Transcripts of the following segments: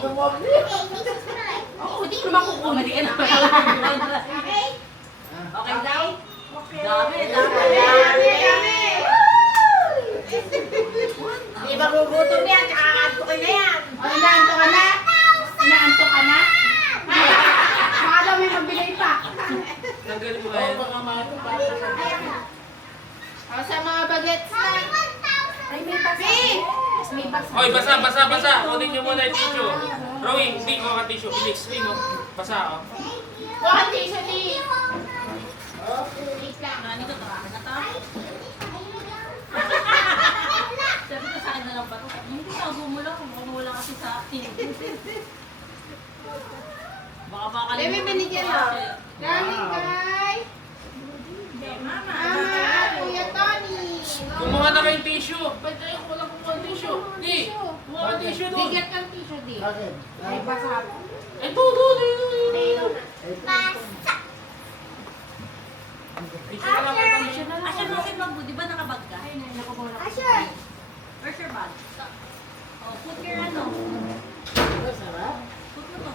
Oo, hindi ko naman kukunin. Okay daw? Dami. Di ba gugutom yan? Aantukin na yan. Inaanto ka na? Inaanto ka na? Baka daw may mabili pa. Tanggalin mo yan. Sa mga bagets na. Ay, may basa. May basa. Hoy, basa. Kunin niyo muna yung tissue. Rowie, hindi ko ka tissue. Bilis, mo. Basa, oh. Huwag tissue, di. Wait lang. Nito to. Akin na to. Sabi ko sa akin na lang ba ito? Hindi na, gumula. Gumula kasi sa akin. Baka makalimutan. May binigyan ko lang. kasi. Galing kay Mama. Mama, Kuya Tony. Kumuha na kayong tissue. Ba't tayo wala kumuha ng tissue? Di. Kumuha ng tissue doon. Biglat kang tissue, di. May basa. Ito. Tissue na lang. Tissue na lang. Asya, bakit bang di ba nakabag ka? Asher. Where's your bag? Oh, put your ano. Put mo to.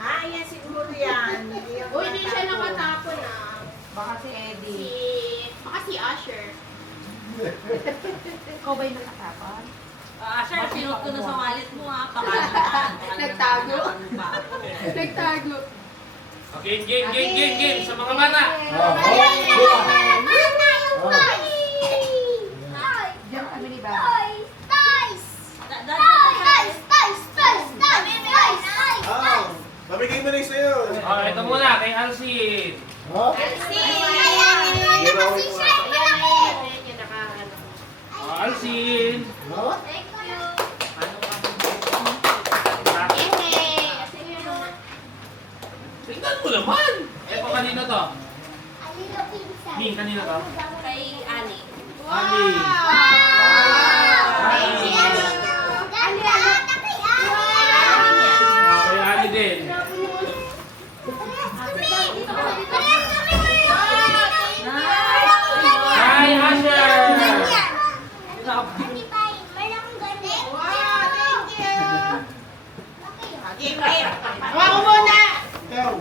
Ah, yan siguro yan. Uy, di siya nakatapon ah. Baka si Eddie. Baka si Asher. Ikaw ba'y nakatapon? Asya, sinot ko na sa wallet mo ha. Pakalaan. Nagtago. Nagtago. Okay, game. Sa mga bata. Diyan kami ni Baba. Pamigay mo na yung sayo. Oh, ito muna, kay Alcin. Alcin. Tingnan mo naman. Ito kanino to? Min, kanino to? Kay Ali. Ali. Kay Ali din. Hi, Asher. Hawa ko muna! Ikaw.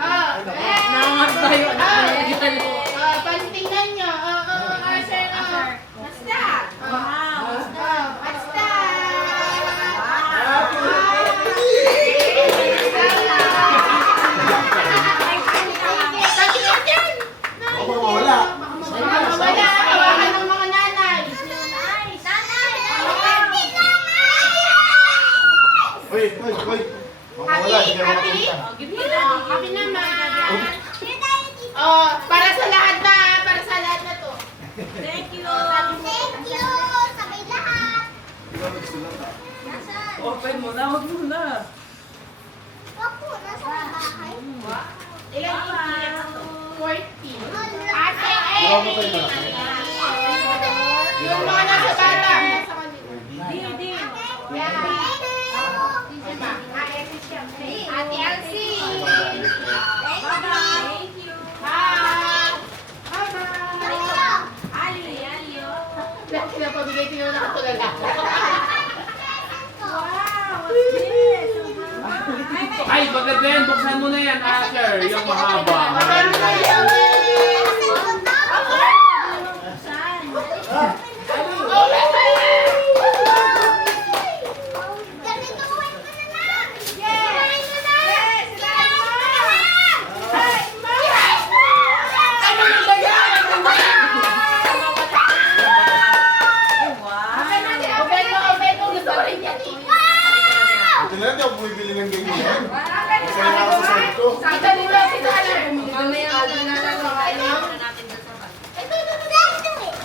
Nangat tayo. Pantingnan nyo. Asher. What's that? Wow. What's that? Ako ba mawala? Wala. Hawakan ng mga nanay. Uy. Mawala, hindi ka Happy? makakita. Happy naman. Oh, para sa lahat na. Para sa lahat na to. Thank you. Open mo na, huwag mo na. Ilan Bye-bye. 40. Ate, Ikaw mo tayo na. yung mga nasa bata. Nasa kanila. Di. Ate Elsie. Bye-bye. Thank you. Hi. Bye-bye. Ali. Lahat pinapabigay ko yung nakatulala. Wow, what's this? Ay, maganda yan. Buksan mo na yan, Asher. Yung mahaba. Meron na yun. Ito na, hindi ako bumibili ng ganyan. Masaya na ako sa side ko.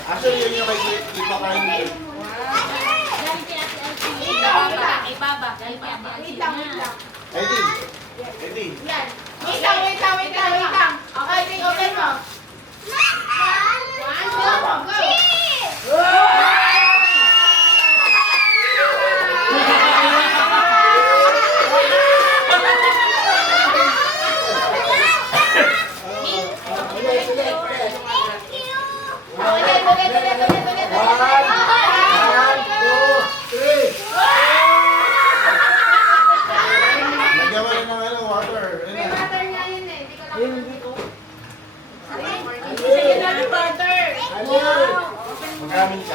Actually, yun yung kay ipakain mo. Kay Baba. Kay Baba. Eddie. Eddie. Wait lang. Okay, open mo. One, two, go. Mag-amin ka.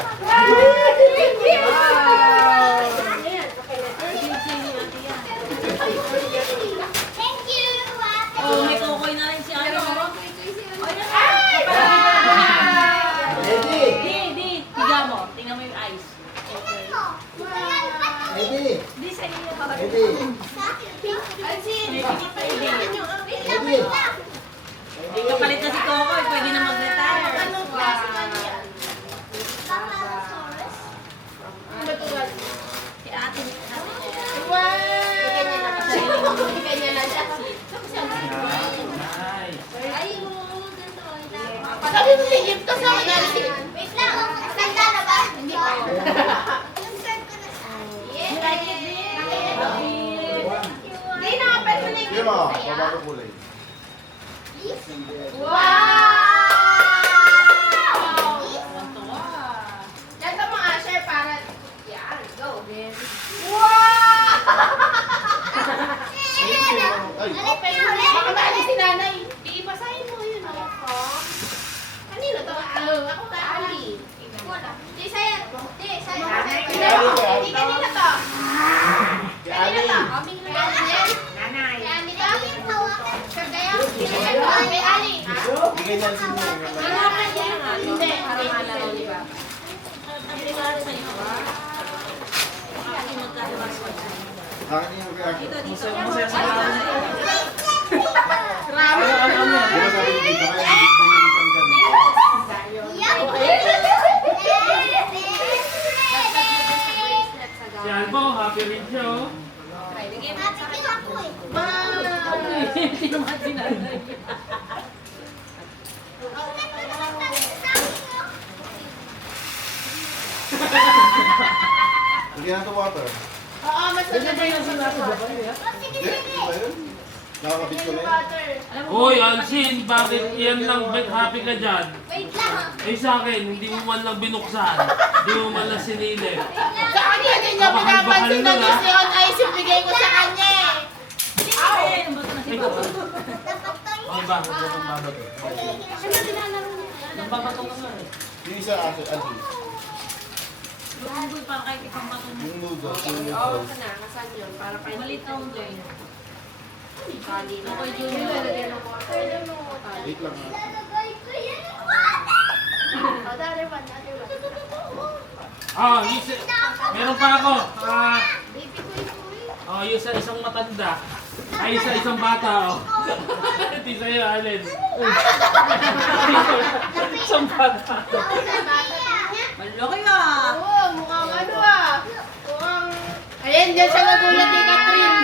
Oh, may kukoy na rin si ano. Eddie! Di. Tingnan mo. Tingnan mo yung eyes. Eddie! Di sa iyo. Eddie! Eddie! May kapalit na si Kokoy. Pwede na mag-retire. Si ate. Sabi mo, sigip to sa akin. Wait lang, ganda na ba? Hindi pa. Hindi, nakapal mo na yung Sige mo, babago kulay. Wow! Yan sa mga Asher para... Yan, go. Wow! Ay! Open mo na. Baka ba si nanay? Iibasahin mo yun. Kanino to? Ako ka, Ali. Di sa'yo. Di sa'yo. Hindi kanina to. Si Ali! Kaming nanay. Nanay. Kaming hawakan. Kagaya. Kay Ali. Bigay niya si Mo. Hindi. Parang malaw, di ba? Ang regalo sa inyo. Kasi magkakawas ko. Akin yung kaya. Dito. Di ba sabi ni Tita kaya hindi ko yung tanggal. Si Albo, happy rin siya oh. Sino man sinanay? Lagyan natin water. Oo, mas maganda yung Hindi, di ba yun? Nakakabit ko na yun. Uy, Alcin, bakit yan lang happy ka dyan? Wait lang. Eh sa akin, hindi mo man lang binuksan. Hindi mo man lang sinilip. Sa kanya din niya pinapansin na gusto yun ay sibigay ko sa kanya eh. Ay, ang bato na si Papa. Dapat tayo. Okay ba? Huwag kang babato. Nagbabato ka nga eh. Yung isa asa, Aldi. Yung boy parang kahit isang bato na. Yung noodles, yung Oo, noodles. na. Nasaan yun? Para kay Maliit na yung joy. Kali na. Ako yung Wait lang ha. Lalagay ko yan. Ah, meron pa ako. Yung sa isang matanda. Ay, sa isang bata, oh. Hindi sa'yo, Alin. Isang bata. Malaki ah! Oo, mukhang ano ah. Mukhang... Ayan, dyan siya nagulat ni Catherine.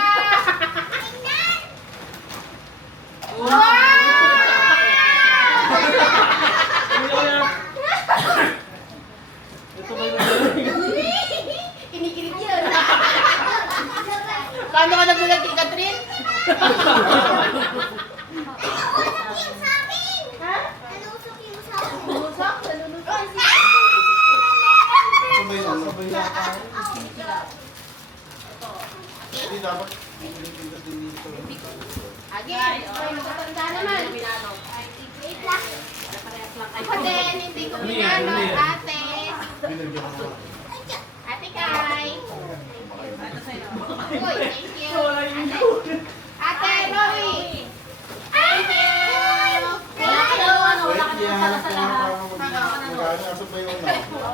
Ito ba yung Kinikilig yun. Paano ka nagulat ni Catherine? Ha? Nalusok yung sa akin. Lusak? Nalulusok? Ano ba yun? Ano ba yun? Hindi dapat. Hindi din dito. Again, ay, matatanda naman. Wait lang. Ako din, hindi ko Ano yan? Ano pinanong yan? ate. Binagyan ko na. Ate Kai. Uy, thank you. Ate Rory. Thank you. Wala ka daw ano, wala ka Wait, daw yan. pala sa lahat. Magkano? Asan ba yung ano?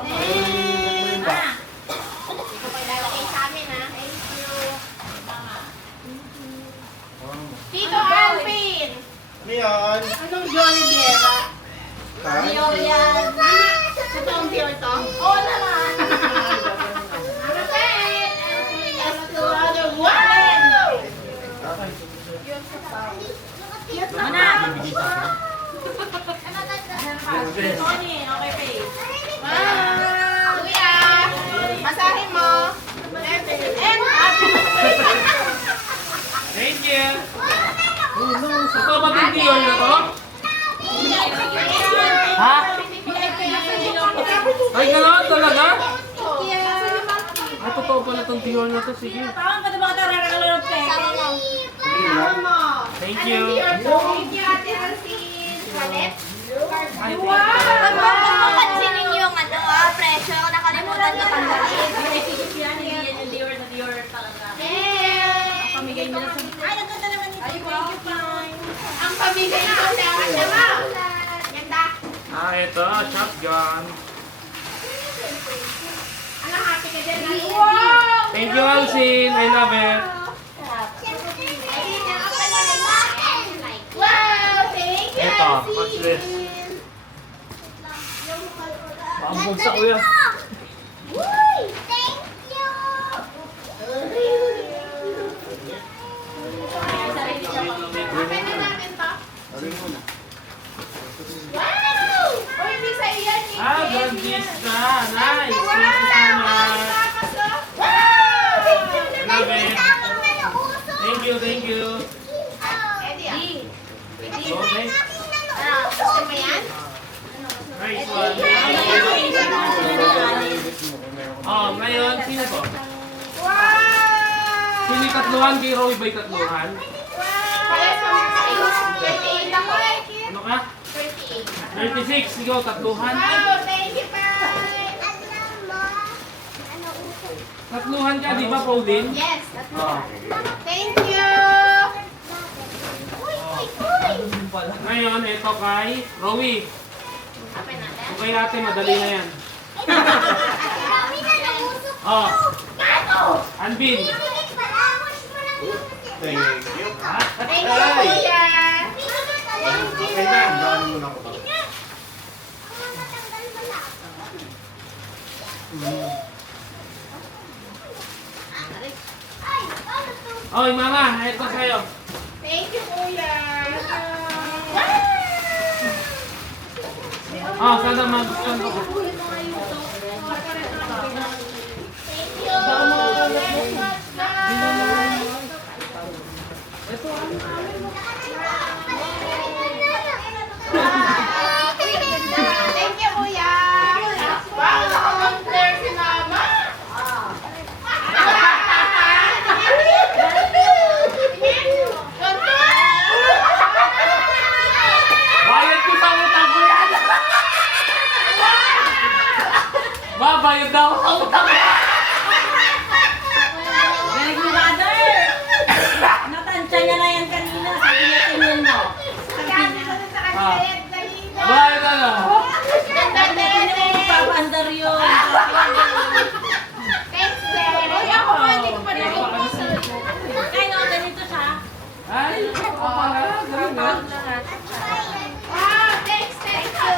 Ayun, ba? Hindi ko pa ilalagay sa amin ha. Thank you. Tito Alvin. Ano yan? Anong Johnny Viera? Kain? Yan. Totoong beer to? Oo naman. Ano pa eh? Wow! Mana? Ano Tony, okay face. Wow! Kuya! Masahin mo. And Thank you. Ito ba itong tiyon na to? Ha? Ay, gano'n talaga? Ah, totoo pala itong tiyon na to. Sige. Tawang ka na ba ka tayo ng peke? Thank you. Thank you, Ate Alcine. Palet? Ay, Pansinin yung ano ah. dyan. Ano, happy ka dyan? Wow! Thank you, Alcin. I love it. Wow! Thank you, Eto, Elsie. what's this? Pambog sa kuya. Uy! Thank you! Open na natin to. Sabi mo na. Wow! Uy, hindi sa'yo yan. Nick. Ah, Grandista. Nice. Thank you so much. Wow! Thank you na Love it. Ang naluuso! Thank you, thank you. Eddie, ah. Okay. Gusto mo yan? Nice one. Oh, ngayon, sino to? Wow! Sino yung tatluhan? Kay Roy ba'y tatluhan? Parehas kami sa'yo. 28 ako. Ano ka? 38. 36. Ikaw, tatluhan. Wow! Thank you, Pai! Alam mo, naluuso. Tatluhan ka, di ba, Pauline? Yes. Oh. Thank you! Uy, uy, uy! Ngayon, ito kay Rowie. Open natin. Kung kay ate, madali na yan. Kami naluuso ko! Oh. Anbin. Pilit pala! Wash mo lang yung Thank you. Thank you, Kuya! Okay na, gano'n mo na ako. matanggal mo lang. Ay, ano to? Oh, mama, ito sa'yo. Thank you, Kuya! Oh, sana magustuhan ko. Thank you! Next watch, guys! Thank you, Kuya! Wow, naka-compare si Mama! Bayad ko sa utang ko yan. Babayad daw sa utang ko. Galing mo, mother! Natansya niya na yan kanina. Sabi niya, tingin mo. Sabi niya. Bayad na lang. Hindi mo magpapaandar yun. Thanks, Dad. Uy, ako pa, hindi ko pa nag-uusap. Kaya no, ganito siya. Ay, ako pala. Grabe. Wow, thanks, thank you.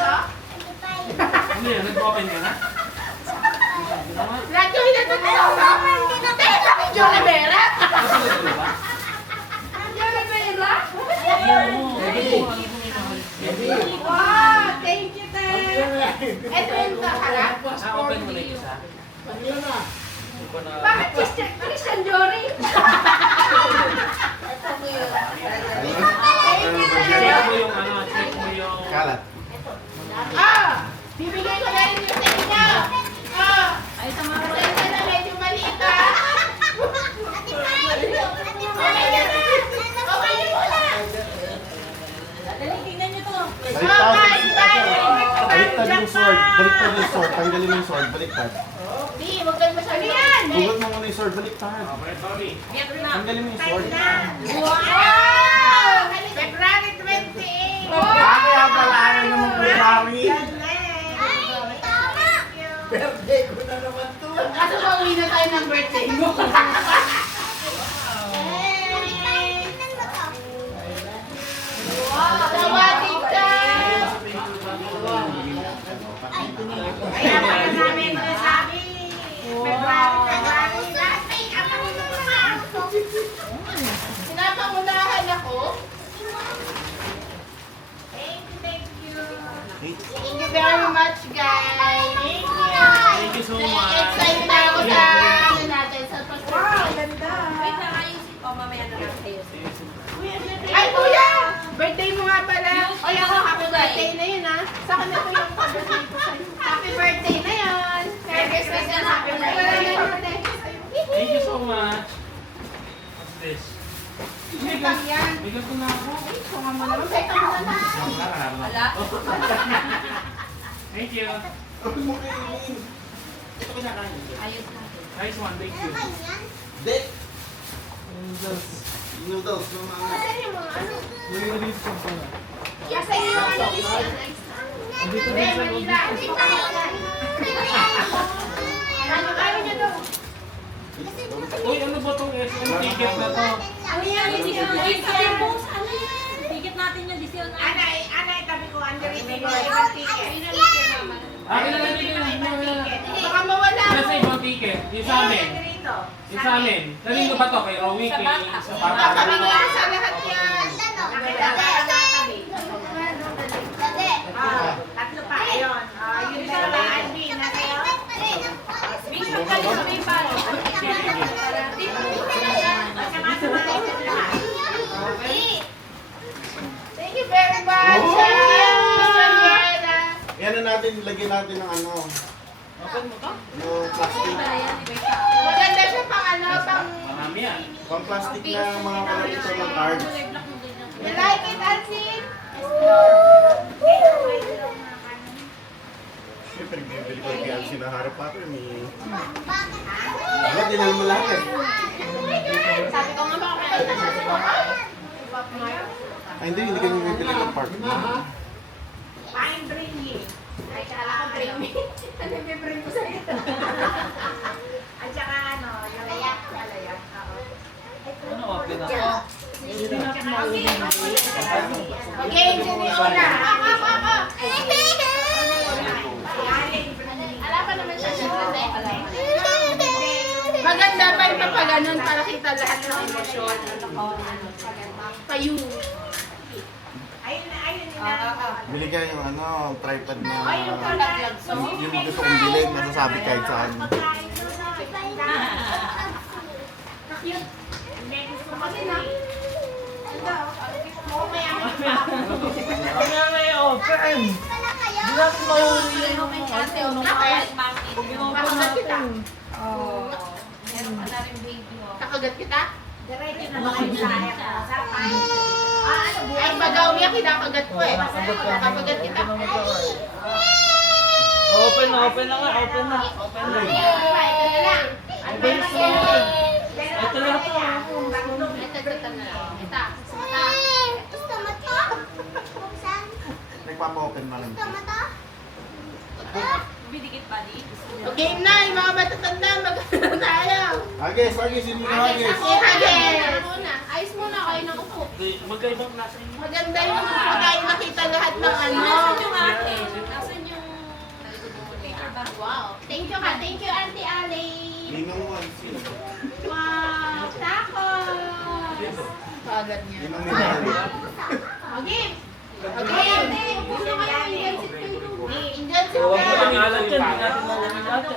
Ano yan? Nag-open ka na? Radyo, hindi na ito. Teka, Radyo Rivera. Nasulat ko ba? Radyo Rivera. Ayan mo. Wow, thank you, Dad. Ito yung kaharap. Open mo na yung isa. Bakit Christian Jory? Check mo yung ano, check mo yung... Kalat. Ah, bibigay ko na rin yung sa inyo. Ah, Ay, sa mga ito na medyo maliit ah. Okay na. Okay na muna. Dali, tingnan niyo to. Baliktad yung sword. Baliktad yung sword. Tanggalin mo yung sword. Baliktad. Di, huwag kang masyado yan. Hugot mo muna yung sword. Baliktad. Okay, Tony. Tanggalin mo yung sword. Wow! February 28. Kaya pala ayaw naman February. Kaso pauwi na tayo ng birthday mo. Wow! Tawating ka! Kaya pala namin nasabi. February. Sinapangunahan ako. Thank you. Thank you very much, guys. Thank you. Thank you so much. Excited na ako sa ano natin, sa pag-birthday. Wait lang, ayusin ko. Mamaya na lang kayo. Ay, kuya! Birthday mo nga pala. O, ako, happy birthday na yun, ha? Sa akin na po yung birthday ko sa'yo. Happy birthday na yun. Merry Christmas and happy birthday. Thank you so much. What's this? Bigang yan. Bigyan ko na ako. Sunga mo naman. Pwede mo na lang. Wala. Thank you. Ayos na. Nice one, thank you. Dek. Noodles. Asan yung mga ano? Nililinis ko pala. Asan yung ano? Hindi, Manila. Ano niya daw? Uy, ano ba tong SM ticket na to? Ano yan? Yung boss, ano yan? Ticket natin yung disyon na. Anay, tabi ko, underrated ko, ibang ticket. Akin na lang yun. Baka mawala. Nasa ibang ticket. Yung sa amin. Yung sa amin. Kanino ba to? Kay Rowie? Kay sa bata? Kami nga sa lahat yan. Tatlo pa, ayun. Yun na ba, Alvin, na kayo? Thank you very much. Yan na natin, lagyan natin ng ano. Yung plastic. Maganda siya pang ano, pang... Marami yan. Pang plastic na mga kalito ng cards. You like it, Alcin? Siyempre, bibili ko yung PLC na Harry Potter. Diba, dinala mo lahat eh. Sabi ko nga baka makita siya si Papa. Ay, hindi ka nyo bibili ng park. Pine bringing. Ay, kala ko bring me. Ano yung bring ko sa'yo? At saka ano, yung layak. Oo. Ano, open ako? Okay, hindi ko na. Alam pa naman siya siya. Maganda pa yung papaganon para kita lahat ng emosyon. Kayo. Ayun na. Bili ka yung ano, tripod na Yung kalaglag. yung gusto kong bilhin, masasabi kahit saan. Pagkain doon na. Hindi, gusto ko kasi na. Ano may open? Kakagat kita? Diretso na kayo sa pine. Ay, bagaw niya kinakagat ko eh. Kakagat kita. Open na nga, open na. Ito lang ito. Gusto mo to? Buksan. Nagpapa-open na lang. Gusto mo to? Bidikit pa di. Okay na, yung mga matatanda, mag-ano tayo. Agis, sino na Agis? Ayos muna kayo ng upo. Magkaibang klase yun. Maganda yung pagkain makita lahat ng ano. Nasaan yung akin? Nasaan yung... Wow. Thank you ka. Thank you, Auntie Ali. Ninong one, sino? Wow. Tacos. Kagat niya. Ninong ni Daddy. Okay. Okay. Gusto kayo Indian sit kayo. Indian sit Huwag mo kayo. lang alam dyan, hindi natin mauwi natin.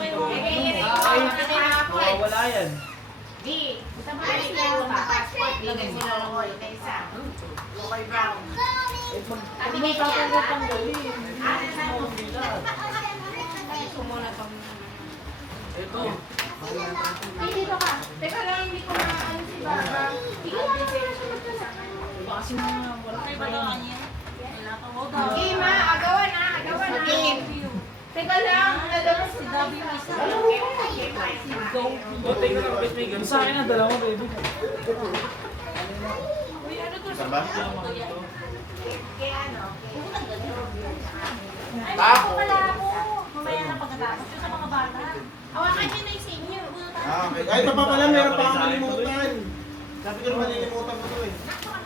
Wala yan. Di, gusto mo rin yung passport. Lagay mo na lang oil na isa. Okay, brown. Ano ba tatanggal gawin? Ito. Ay, dito ka. Teka lang, hindi ko maano si Baba. Ikaw lang kasi siya magkasama. Kasi mga wala Ay, pa ba yan. niya? Wala ka mo. Okay, ma. Agawan na. Agawan na. Okay. Teka lang. Lalabas si Dabi yung isa. O, tingnan lang, best may ganun. Sa akin na, dalawa, baby. Uy, ano to? Saan ba? Kaya ano, Ay, ako pala ako. Mamaya na pagkatapos. Yung sa mga bata. Hawakan niyo na yung senior. Okay. Ay, ito pa pala, meron pa akong nalimutan. Sabi ko naman nilimutan ko to eh.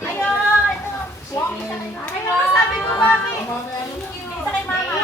Ayun, ito. Ay, naman sabi ko, Mami. Isa kay mama.